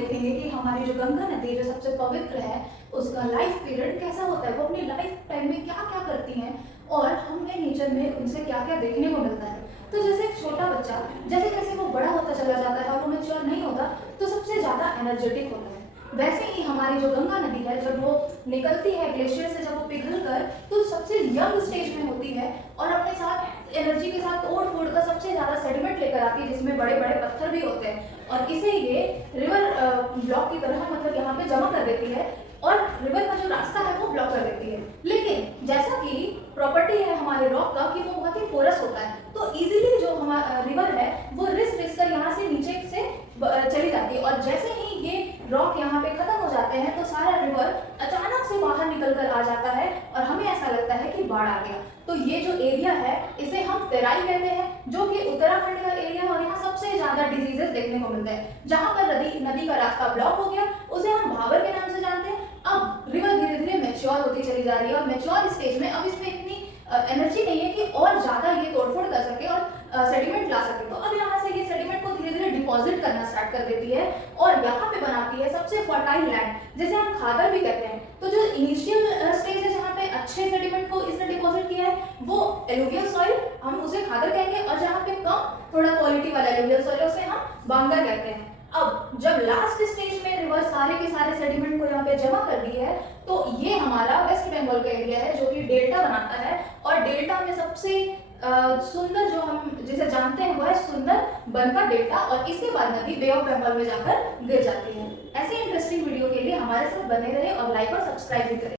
देखेंगे कि हमारी जो गंगा नदी जो सबसे पवित्र है, उसका लाइफ पीरियड कैसा होता है, वो अपनी लाइफ टाइम में क्या क्या करती हैं और हमें नेचर में उनसे क्या क्या देखने को मिलता है। तो जैसे एक छोटा बच्चा जैसे जैसे वो बड़ा होता चला जाता है और वो मैच्योर नहीं होता तो सबसे ज़्यादा एनर्जेटिक होता है। वैसे ही हमारी जो गंगा नदी है जब वो निकलती है ग्लेशियर से, जब वो पिघल कर तो सबसे यंग स्टेज में होती है और अपने साथ एनर्जी के साथ तोड़ फोड़ कर सबसे ज़्यादा सेडिमेंट लेकर आती है, जिसमें बड़े बड़े पत्थर भी होते हैं और इसे ये रिवर ब्लॉक की तरह मतलब यहाँ पे जमा कर देती है और रिवर का जो रास्ता है वो ब्लॉक कर देती है। लेकिन जैसा कि प्रॉपर्टी है हमारे रॉक का कि वो बहुत ही पोरस होता है, तो इजीली जो हमारा रिवर है वो रिस कर यहाँ से नीचे से चली जाती है और जैसे ही ये रॉक यहाँ पे खत्म हो जाते हैं तो सारा रिवर अचानक से बाहर निकल कर आ जाता है और हमें ऐसा लगता है कि बाढ़ आ गया। तो ये जो एरिया है इसे हम तेराई कहते हैं, जो कि उत्तराखंड का एरिया है और यहाँ सबसे ज्यादा डिजीजेस देखने को मिलते हैं। जहाँ पर नदी का रास्ता ब्लॉक हो गया उसे हम भावर के नाम से जानते हैं। अब रिवर धीरे धीरे मैच्योर होती चली जा रही है और मैच्योर स्टेज में अब इसमें इतनी एनर्जी नहीं है कि और ज्यादा ये तोड़फोड़ कर सके और सेडिमेंट ला सके। तो अब यहाँ से ये सेडिमेंट को धीरे धीरे डिपॉजिट करना स्टार्ट कर देती है और यहाँ पे बनाती है सबसे फर्टाइल लैंड, जिसे हम खादर भी कहते हैं। तो जो इनिशियल स्टेज है जहाँ पे अच्छे सेडिमेंट को इसने डिपॉजिट किया है वो एलुवियल सॉइल, हम उसे खादर कहेंगे, और जहाँ पे कम थोड़ा क्वालिटी वाला एलुवियल सॉइल है उसे हम बांगर कहते हैं। अब जब लास्ट स्टेज में रिवर सारे के सारे सेडिमेंट को यहाँ पे जमा कर दी है तो ये हमारा वेस्ट बंगाल का एरिया है जो कि डेल्टा बनाता है और डेल्टा में सबसे सुंदर जो हम जिसे जानते हैं वो है सुंदर बनका डेल्टा, और इसके बाद नदी बे ऑफ बंगाल में जाकर गिर जाती है। ऐसे इंटरेस्टिंग वीडियो के लिए हमारे साथ बने रहे और लाइक और सब्सक्राइब भी करें।